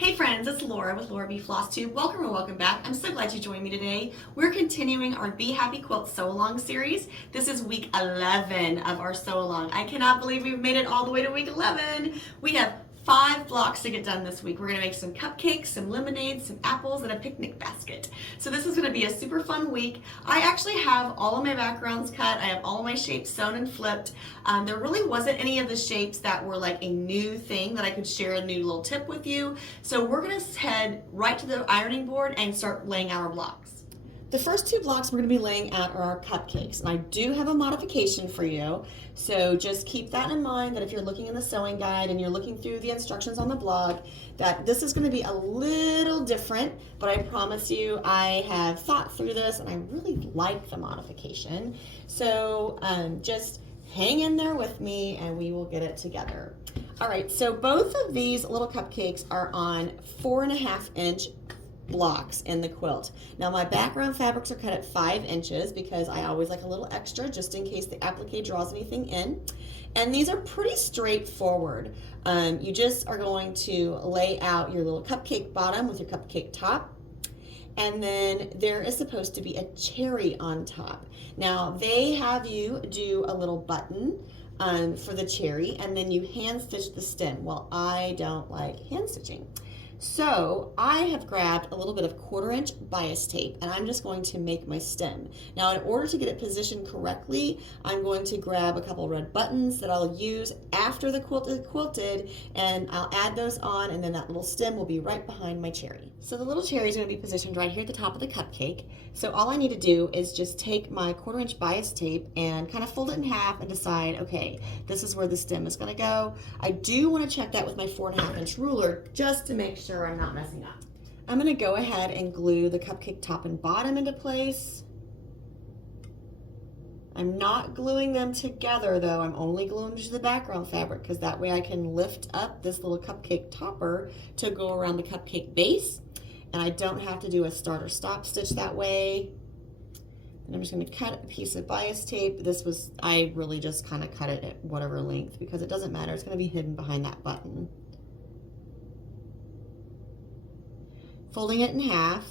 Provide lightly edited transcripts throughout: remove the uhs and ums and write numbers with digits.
Hey friends, it's Laura with Laura Bee Floss Tube. Welcome or welcome back. I'm so glad you joined me today. We're continuing our Bee Happy Quilt Sew Along series. This is week 11 of our Sew Along. I cannot believe we've made it all the way to week 11. We have 5 blocks to get done this week. We're gonna make some cupcakes, some lemonade, some apples, and a picnic basket. So this is gonna be a super fun week. I actually have all of my backgrounds cut. I have all of my shapes sewn and flipped. There really wasn't any of the shapes that were like a new thing that I could share a new little tip with you. So we're gonna head right to the ironing board and start laying out our blocks. The first 2 blocks we're going to be laying out are our cupcakes, and I do have a modification for you, so just keep that in mind that if you're looking in the sewing guide and you're looking through the instructions on the blog, that this is going to be a little different, but I promise you I have thought through this and I really like the modification. So just hang in there with me and we will get it together. All right, so both of these little cupcakes are on 4.5-inch blocks in the quilt. Now my background fabrics are cut at 5 inches because I always like a little extra just in case the applique draws anything in. And these are pretty straightforward. You just are going to lay out your little cupcake bottom with your cupcake top. And then there is supposed to be a cherry on top. Now they have you do a little button for the cherry, and then you hand stitch the stem. Well, I don't like hand stitching. So I have grabbed a little bit of 1/4-inch bias tape and I'm just going to make my stem. Now in order to get it positioned correctly, I'm going to grab a couple red buttons that I'll use after the quilt is quilted, and I'll add those on, and then that little stem will be right behind my cherry. So the little cherry is going to be positioned right here at the top of the cupcake. So all I need to do is just take my 1/4-inch bias tape and kind of fold it in half and decide, okay, this is where the stem is going to go. I do want to check that with my 4.5-inch ruler just to make sure I'm not messing up. I'm going to go ahead and glue the cupcake top and bottom into place. I'm not gluing them together though. I'm only gluing them to the background fabric because that way I can lift up this little cupcake topper to go around the cupcake base, and I don't have to do a start or stop stitch that way. And I'm just going to cut a piece of bias tape. I really just kind of cut it at whatever length because it doesn't matter. It's going to be hidden behind that button. Folding it in half.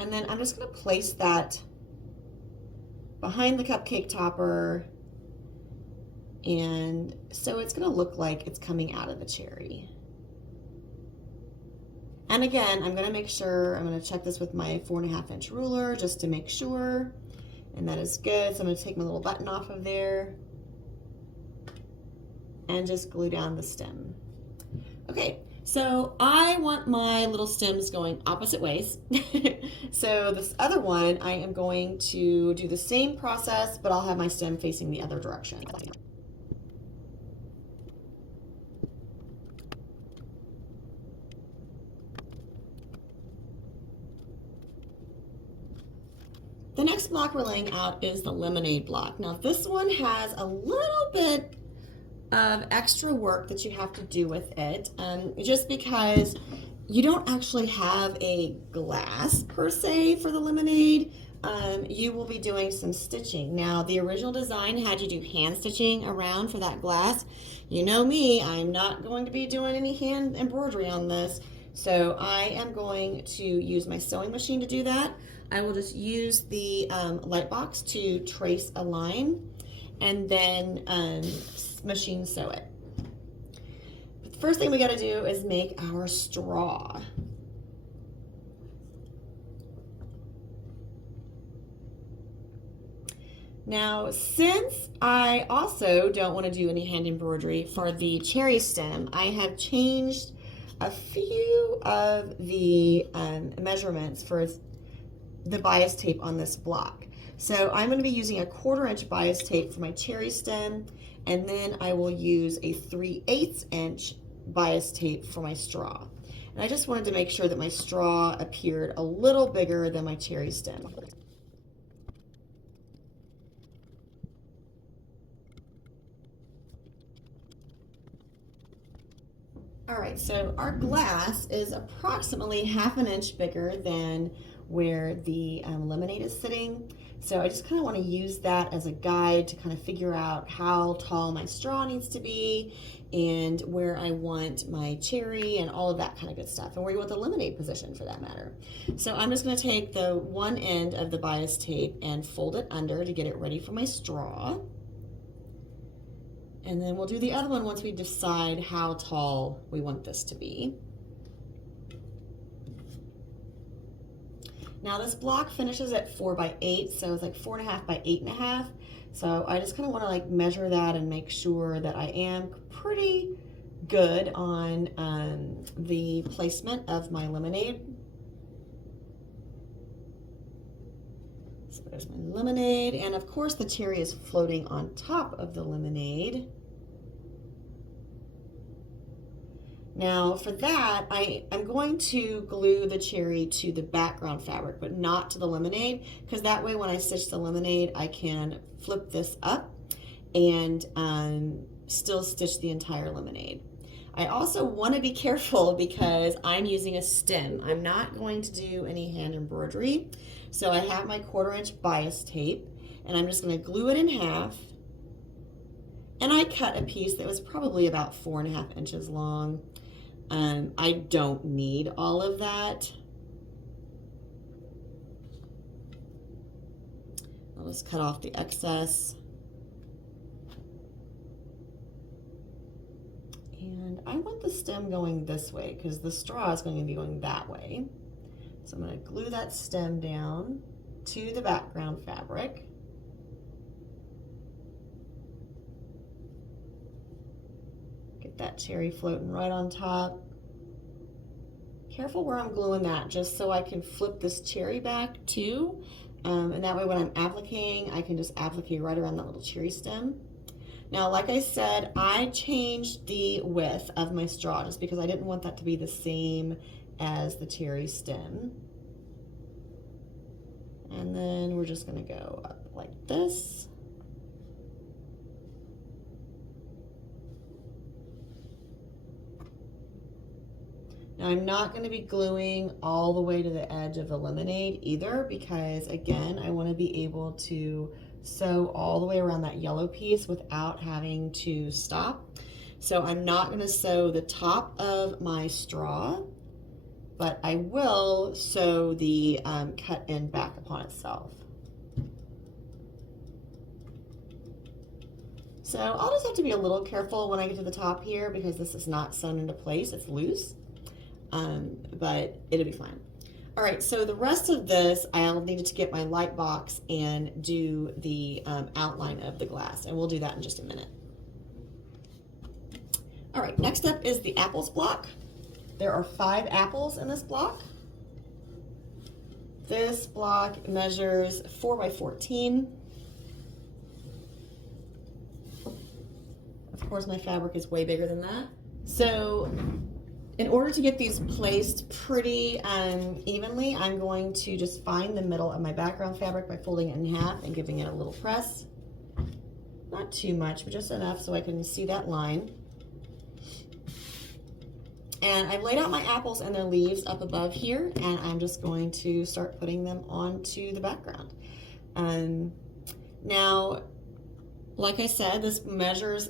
And then I'm just going to place that behind the cupcake topper, and so it's going to look like it's coming out of the cherry. And again, I'm going to make sure, I'm going to check this with my 4.5-inch ruler just to make sure, and that is good. So I'm going to take my little button off of there and just glue down the stem. Okay, so I want my little stems going opposite ways. So this other one, I am going to do the same process, but I'll have my stem facing the other direction. The next block we're laying out is the lemonade block. Now this one has a little bit of extra work that you have to do with it, just because you don't actually have a glass per se for the lemonade. You will be doing some stitching. Now the original design had you do hand stitching around for that glass. You know me, I'm not going to be doing any hand embroidery on this, so I am going to use my sewing machine to do that. I will just use the light box to trace a line and then machine sew it. But the first thing we got to do is make our straw. Now, since I also don't want to do any hand embroidery for the cherry stem, I have changed a few of the measurements for the bias tape on this block. So I'm going to be using a 1/4-inch bias tape for my cherry stem, and then I will use a 3/8-inch bias tape for my straw. And I just wanted to make sure that my straw appeared a little bigger than my cherry stem. All right, so our glass is approximately 1/2 inch bigger than where the lemonade is sitting. So I just kind of want to use that as a guide to kind of figure out how tall my straw needs to be and where I want my cherry and all of that kind of good stuff, and where you want the lemonade position for that matter. So I'm just going to take the one end of the bias tape and fold it under to get it ready for my straw. And then we'll do the other one once we decide how tall we want this to be. Now this block finishes at 4 by 8, so it's like 4.5 by 8.5. So I just kind of want to like measure that and make sure that I am pretty good on the placement of my lemonade. So there's my lemonade, and of course the cherry is floating on top of the lemonade. Now for that, I'm going to glue the cherry to the background fabric, but not to the lemonade, because that way when I stitch the lemonade, I can flip this up and still stitch the entire lemonade. I also want to be careful because I'm using a stem. I'm not going to do any hand embroidery. So I have my 1/4" bias tape, and I'm just going to glue it in half. And I cut a piece that was probably about 4.5 inches long. I don't need all of that. I'll just cut off the excess. And I want the stem going this way because the straw is going to be going that way. So I'm going to glue that stem down to the background fabric. Get that cherry floating right on top. Careful where I'm gluing that, just so I can flip this cherry back too. And that way when I'm appliquing, I can just applique right around that little cherry stem. Now, like I said, I changed the width of my straw just because I didn't want that to be the same as the cherry stem. And then we're just gonna go up like this. Now I'm not going to be gluing all the way to the edge of the lemonade either, because again, I want to be able to sew all the way around that yellow piece without having to stop. So I'm not going to sew the top of my straw, but I will sew the cut end back upon itself. So I'll just have to be a little careful when I get to the top here because this is not sewn into place, it's loose. But it'll be fine. All right, so the rest of this, I'll need to get my light box and do the outline of the glass, and we'll do that in just a minute. All right, next up is the apples block. There are 5 apples in this block. This block measures 4 by 14. Of course, my fabric is way bigger than that. So in order to get these placed pretty evenly, I'm going to just find the middle of my background fabric by folding it in half and giving it a little press. Not too much, but just enough so I can see that line. And I've laid out my apples and their leaves up above here, and I'm just going to start putting them onto the background. Now, like I said, this measures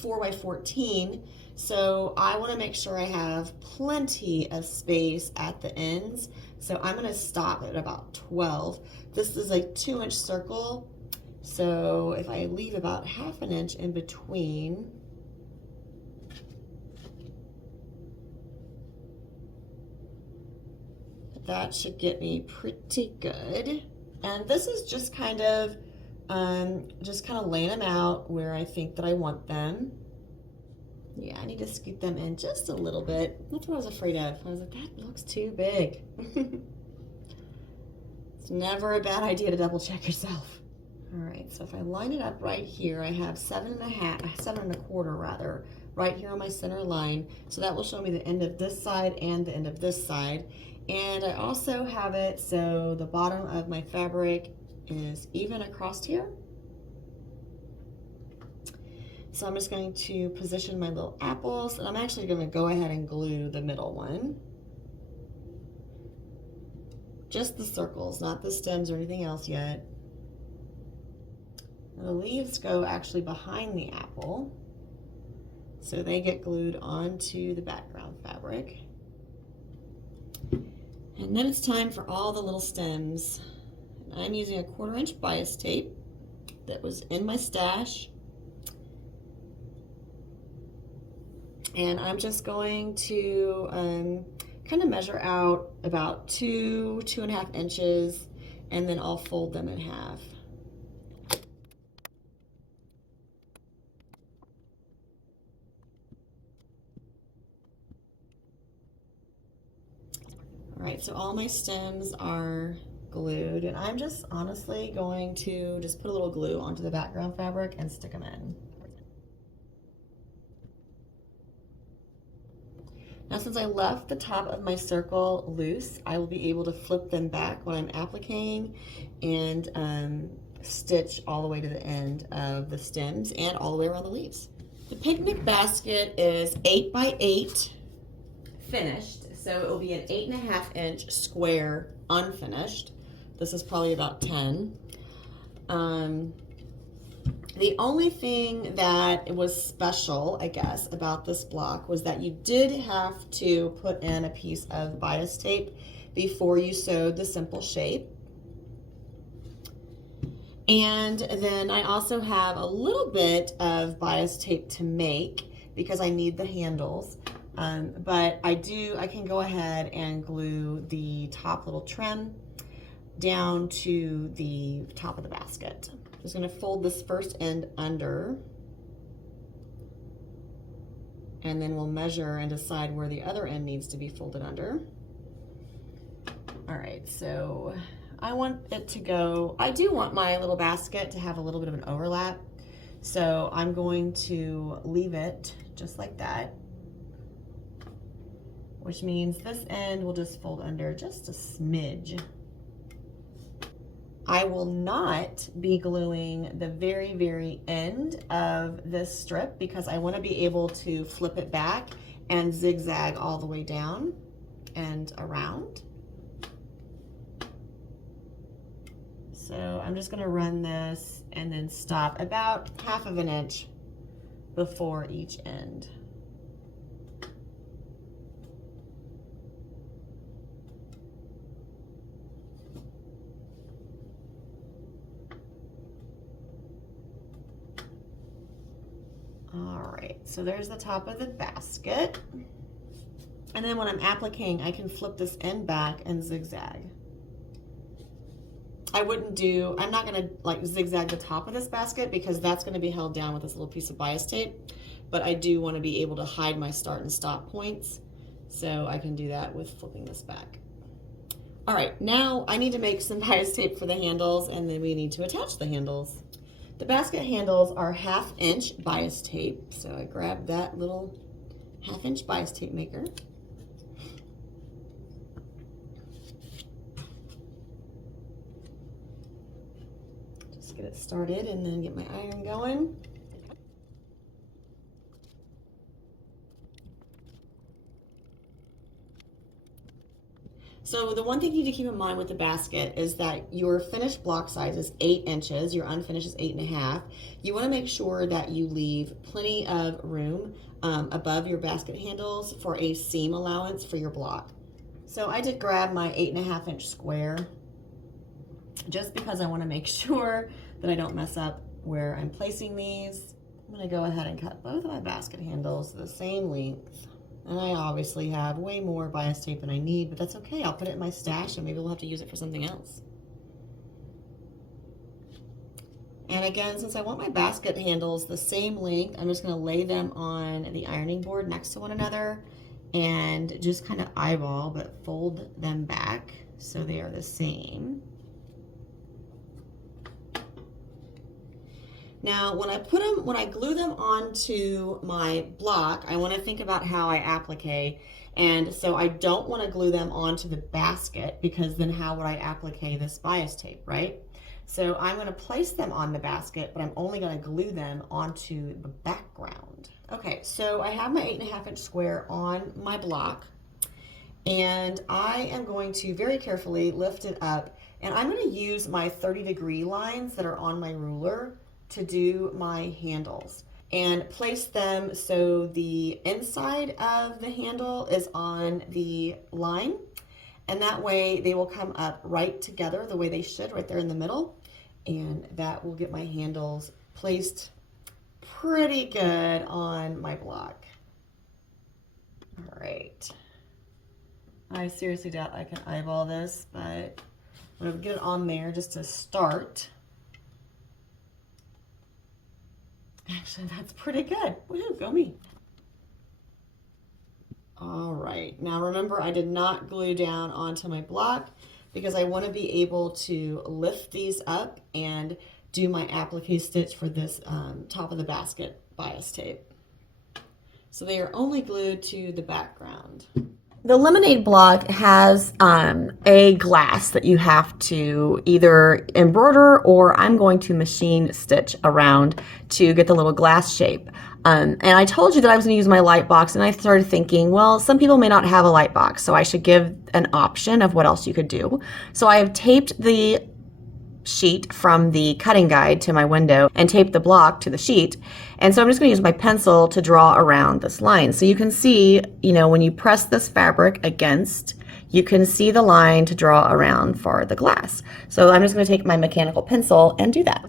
4 by 14. So I want to make sure I have plenty of space at the ends. So I'm going to stop at about 12. This is a 2-inch circle. So if I leave about 1/2 inch in between, that should get me pretty good. And this is just kind of laying them out where I think that I want them. Yeah, I need to scoot them in just a little bit. That's what I was afraid of. I was like, that looks too big. It's never a bad idea to double check yourself. All right, so if I line it up right here, I have 7.25 rather, right here on my center line. So that will show me the end of this side and the end of this side. And I also have it so the bottom of my fabric is even across here. So I'm just going to position my little apples, and I'm actually going to go ahead and glue the middle one. Just the circles, not the stems or anything else yet. The leaves go actually behind the apple, so they get glued onto the background fabric. And then it's time for all the little stems. I'm using a 1/4 inch bias tape that was in my stash. And I'm just going to kind of measure out about 2.5 inches, and then I'll fold them in half. All right, so all my stems are glued, and I'm just honestly going to just put a little glue onto the background fabric and stick them in. Now, since I left the top of my circle loose, I will be able to flip them back when I'm appliquing and stitch all the way to the end of the stems and all the way around the leaves. The picnic basket is 8 by 8 finished. So it will be an 8.5 inch square unfinished. This is probably about 10. The only thing that was special, I guess, about this block was that you did have to put in a piece of bias tape before you sewed the simple shape. And then I also have a little bit of bias tape to make because I need the handles. But I can go ahead and glue the top little trim down to the top of the basket. I'm just gonna fold this first end under, and then we'll measure and decide where the other end needs to be folded under. All right, so I want it to go, I do want my little basket to have a little bit of an overlap. So I'm going to leave it just like that, which means this end will just fold under just a smidge. I will not be gluing the very, very end of this strip because I want to be able to flip it back and zigzag all the way down and around. So I'm just going to run this and then stop about 1/2 inch before each end. All right, so there's the top of the basket. And then when I'm appliquing, I can flip this end back and zigzag. I'm not gonna like zigzag the top of this basket because that's gonna be held down with this little piece of bias tape, but I do wanna be able to hide my start and stop points, so I can do that with flipping this back. All right, now I need to make some bias tape for the handles, and then we need to attach the handles. The basket handles are 1/2 inch bias tape, so I grabbed that little 1/2 inch bias tape maker. Just get it started and then get my iron going. So the one thing you need to keep in mind with the basket is that your finished block size is 8 inches, your unfinished is 8.5. You want to make sure that you leave plenty of room above your basket handles for a seam allowance for your block. So I did grab my 8.5 inch square just because I want to make sure that I don't mess up where I'm placing these. I'm going to go ahead and cut both of my basket handles the same length. And I obviously have way more bias tape than I need, but that's okay. I'll put it in my stash and maybe we'll have to use it for something else. And again, since I want my basket handles the same length, I'm just gonna lay them on the ironing board next to one another and just kind of eyeball, but fold them back so they are the same. Now, when I glue them onto my block, I want to think about how I applique, and so I don't want to glue them onto the basket because then how would I applique this bias tape, right? So I'm going to place them on the basket, but I'm only going to glue them onto the background. Okay, so I have my 8.5 inch square on my block, and I am going to very carefully lift it up, and I'm going to use my 30-degree lines that are on my ruler to do my handles and place them so the inside of the handle is on the line, and that way they will come up right together the way they should, right there in the middle, and that will get my handles placed pretty good on my block. All right. I seriously doubt I can eyeball this, but I'm going to get it on there just to start. Actually, that's pretty good. Woohoo, go me. All right, now remember I did not glue down onto my block because I want to be able to lift these up and do my applique stitch for this top of the basket bias tape. So they are only glued to the background. The lemonade block has a glass that you have to either embroider, or I'm going to machine stitch around to get the little glass shape. And I told you that I was going to use my light box, and I started thinking, well, some people may not have a light box, so I should give an option of what else you could do. So I have taped the sheet from the cutting guide to my window and tape the block to the sheet. And so I'm just going to use my pencil to draw around this line. So you can see, you know, when you press this fabric against, you can see the line to draw around for the glass. So I'm just going to take my mechanical pencil and do that.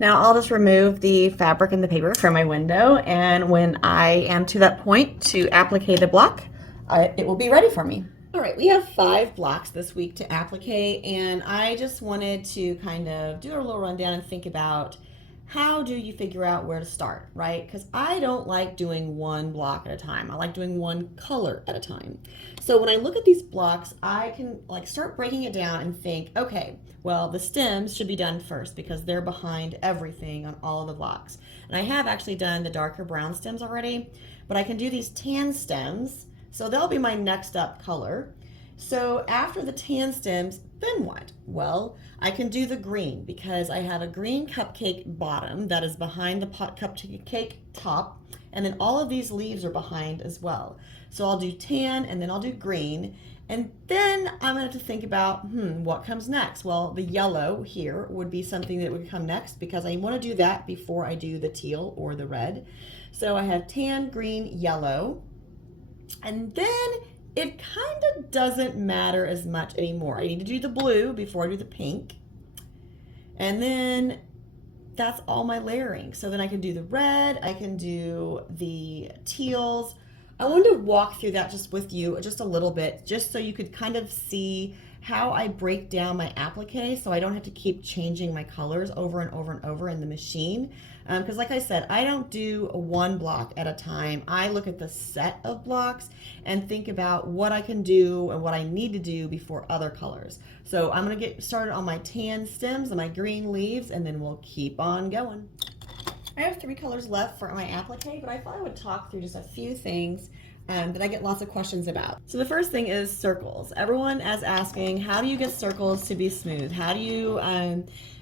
Now I'll just remove the fabric and the paper from my window, and when I am to that point to applique the block, it will be ready for me. All right, we have 5 blocks this week to applique, and I just wanted to kind of do a little rundown and think about how do you figure out where to start, right? Because I don't like doing one block at a time. I like doing one color at a time. So when I look at these blocks, I can like start breaking it down and think, okay, well, the stems should be done first because they're behind everything on all of the blocks. And I have actually done the darker brown stems already, but I can do these tan stems. So they'll be my next up color. So after the tan stems, then what? Well, I can do the green because I have a green cupcake bottom that is behind the cupcake top, and then all of these leaves are behind as well. So I'll do tan and then I'll do green, and then I'm going to have to think about, what comes next? Well, the yellow here would be something that would come next because I want to do that before I do the teal or the red. So I have tan, green, yellow. And then it kind of doesn't matter as much anymore. I need to do the blue before I do the pink. And then that's all my layering. So then I can do the red, I can do the teals. I wanted to walk through that just with you just a little bit, just so you could kind of see how I break down my applique so I don't have to keep changing my colors over and over and over in the machine. Because like I said, I don't do one block at a time. I look at the set of blocks and think about what I can do and what I need to do before other colors. So I'm going to get started on my tan stems and my green leaves, and then we'll keep on going. I have 3 colors left for my applique, but I thought I would talk through just a few things that I get lots of questions about. So the first thing is circles. Everyone is asking, how do you get circles to be smooth? How do you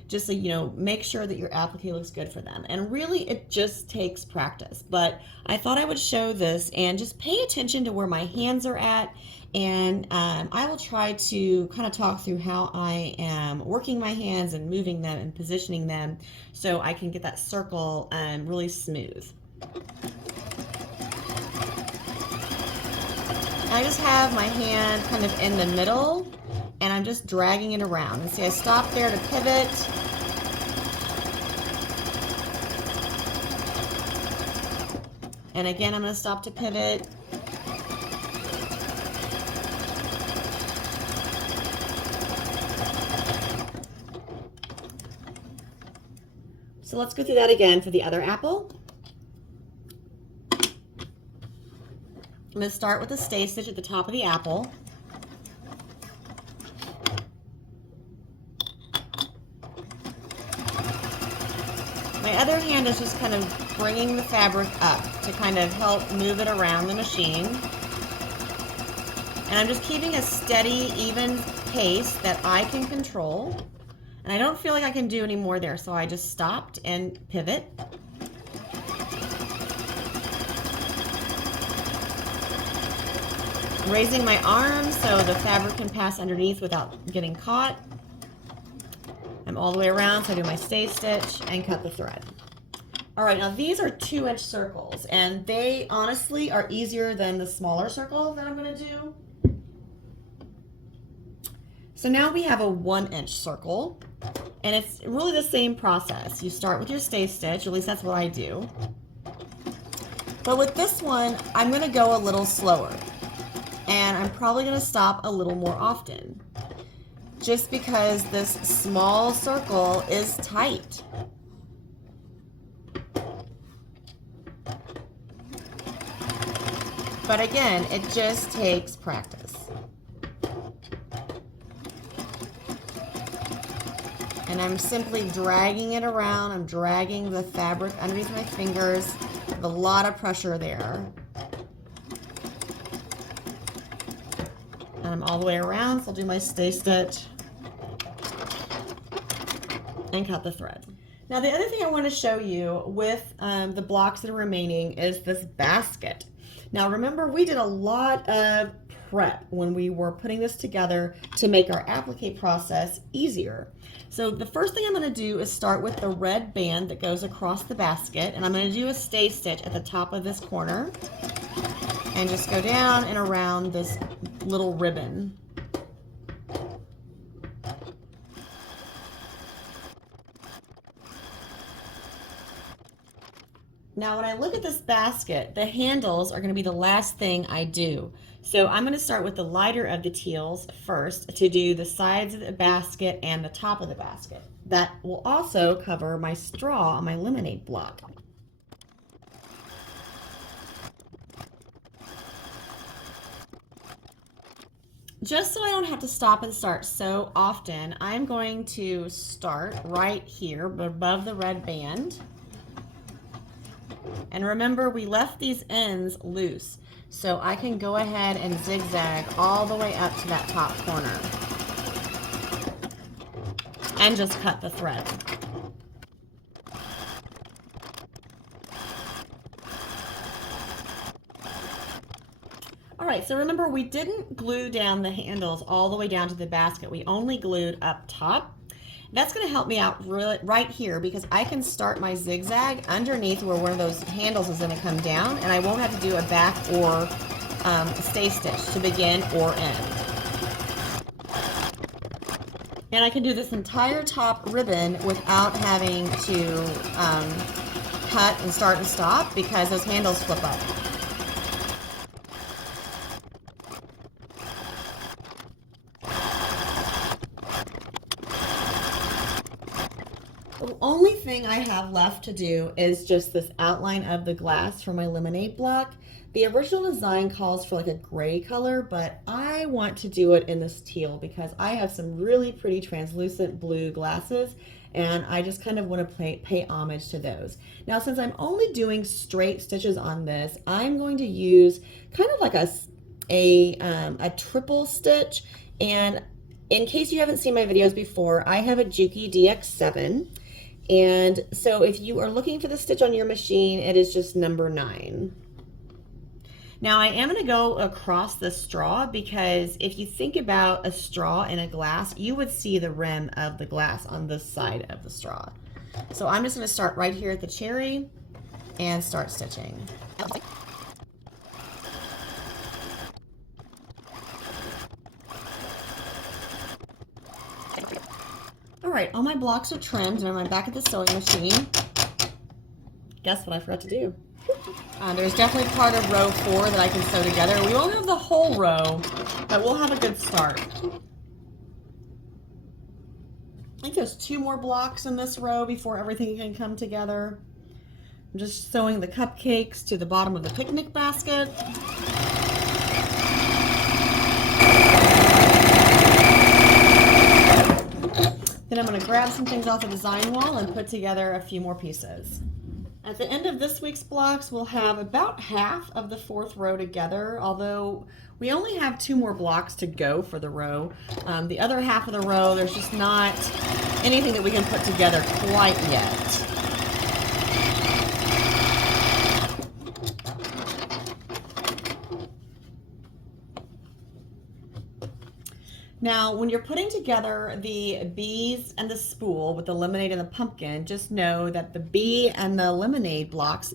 just so you know, make sure that your applique looks good for them? And really it just takes practice, but I thought I would show this and just pay attention to where my hands are at, and I will try to kind of talk through how I am working my hands and moving them and positioning them so I can get that circle really smooth. I just have my hand kind of in the middle, and I'm just dragging it around. And see, I stop there to pivot. And again, I'm going to stop to pivot. So let's go through that again for the other apple. I'm going to start with a stay stitch at the top of the apple. My other hand is just kind of bringing the fabric up to kind of help move it around the machine. And I'm just keeping a steady, even pace that I can control. And I don't feel like I can do any more there, so I just stopped and pivot. raising my arm so the fabric can pass underneath without getting caught. I'm all the way around, so I do my stay stitch and cut the thread. All right, now these are 2-inch circles, and they honestly are easier than the smaller circle that I'm gonna do. So now we have a 1-inch circle, and it's really the same process. You start with your stay stitch, at least that's what I do. But with this one, I'm gonna go a little slower, and I'm probably gonna stop a little more often, just because this small circle is tight. But again, it just takes practice. And I'm simply dragging it around. I'm dragging the fabric underneath my fingers with a lot of pressure there. And I'm all the way around, so I'll do my stay stitch and cut the thread. Now the other thing I want to show you with the blocks that are remaining is this basket. Now remember, we did a lot of prep when we were putting this together to make our applique process easier. So the first thing I'm going to do is start with the red band that goes across the basket, and I'm going to do a stay stitch at the top of this corner and just go down and around this little ribbon. Now when I look at this basket, the handles are going to be the last thing I do. So I'm going to start with the lighter of the teals first to do the sides of the basket and the top of the basket. That will also cover my straw on my lemonade block. Just so I don't have to stop and start so often, I'm going to start right here above the red band. And remember, we left these ends loose, so I can go ahead and zigzag all the way up to that top corner and just cut the thread. All right, so remember, we didn't glue down the handles all the way down to the basket. We only glued up top. That's going to help me out right here, because I can start my zigzag underneath where one of those handles is going to come down, and I won't have to do a back or stay stitch to begin or end. And I can do this entire top ribbon without having to cut and start and stop, because those handles flip up. The only thing I have left to do is just this outline of the glass for my lemonade block. The original design calls for like a gray color, but I want to do it in this teal because I have some really pretty translucent blue glasses, and I just kind of want to pay homage to those. Now, since I'm only doing straight stitches on this, I'm going to use kind of like a triple stitch. And in case you haven't seen my videos before, I have a Juki DX7. And so if you are looking for the stitch on your machine, it is just number 9. Now I am going to go across the straw, because if you think about a straw in a glass, you would see the rim of the glass on this side of the straw. So I'm just going to start right here at the cherry and start stitching. All right, all my blocks are trimmed, and I'm back at the sewing machine. Guess what I forgot to do? There's definitely part of row 4 that I can sew together. We won't have the whole row, but we'll have a good start. I think there's 2 more blocks in this row before everything can come together. I'm just sewing the cupcakes to the bottom of the picnic basket. Then I'm going to grab some things off the design wall and put together a few more pieces. At the end of this week's blocks, we'll have about half of the 4th row together, although we only have 2 more blocks to go for the row. The other half of the row, there's just not anything that we can put together quite yet. Now, when you're putting together the bees and the spool with the lemonade and the pumpkin, just know that the bee and the lemonade blocks,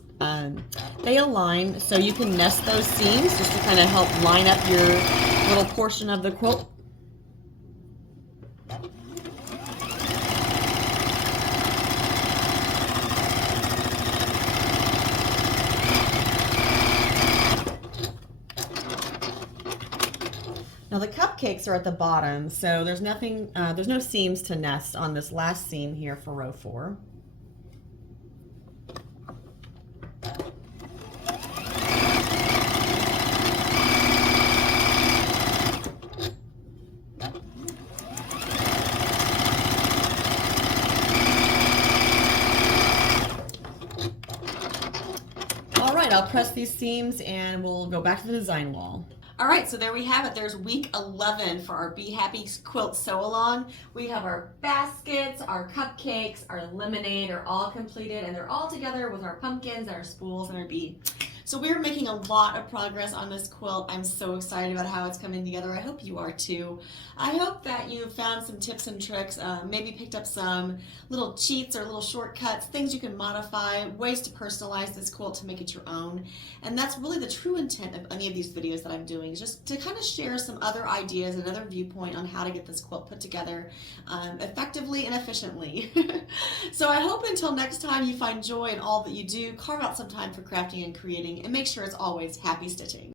they align so you can nest those seams just to kind of help line up your little portion of the quilt. Now the cupcakes are at the bottom, so there's nothing, there's no seams to nest on this last seam here for row 4. All right, I'll press these seams and we'll go back to the design wall. All right, so there we have it. There's week 11 for our Bee Happy Quilt Sew Along. We have our baskets, our cupcakes, our lemonade are all completed, and they're all together with our pumpkins, our spools, and our bee. So we're making a lot of progress on this quilt. I'm so excited about how it's coming together. I hope you are too. I hope that you found some tips and tricks, maybe picked up some little cheats or little shortcuts, things you can modify, ways to personalize this quilt to make it your own. And that's really the true intent of any of these videos that I'm doing, is just to kind of share some other ideas, another viewpoint on how to get this quilt put together effectively and efficiently. So I hope until next time you find joy in all that you do, carve out some time for crafting and creating, and make sure it's always happy stitching.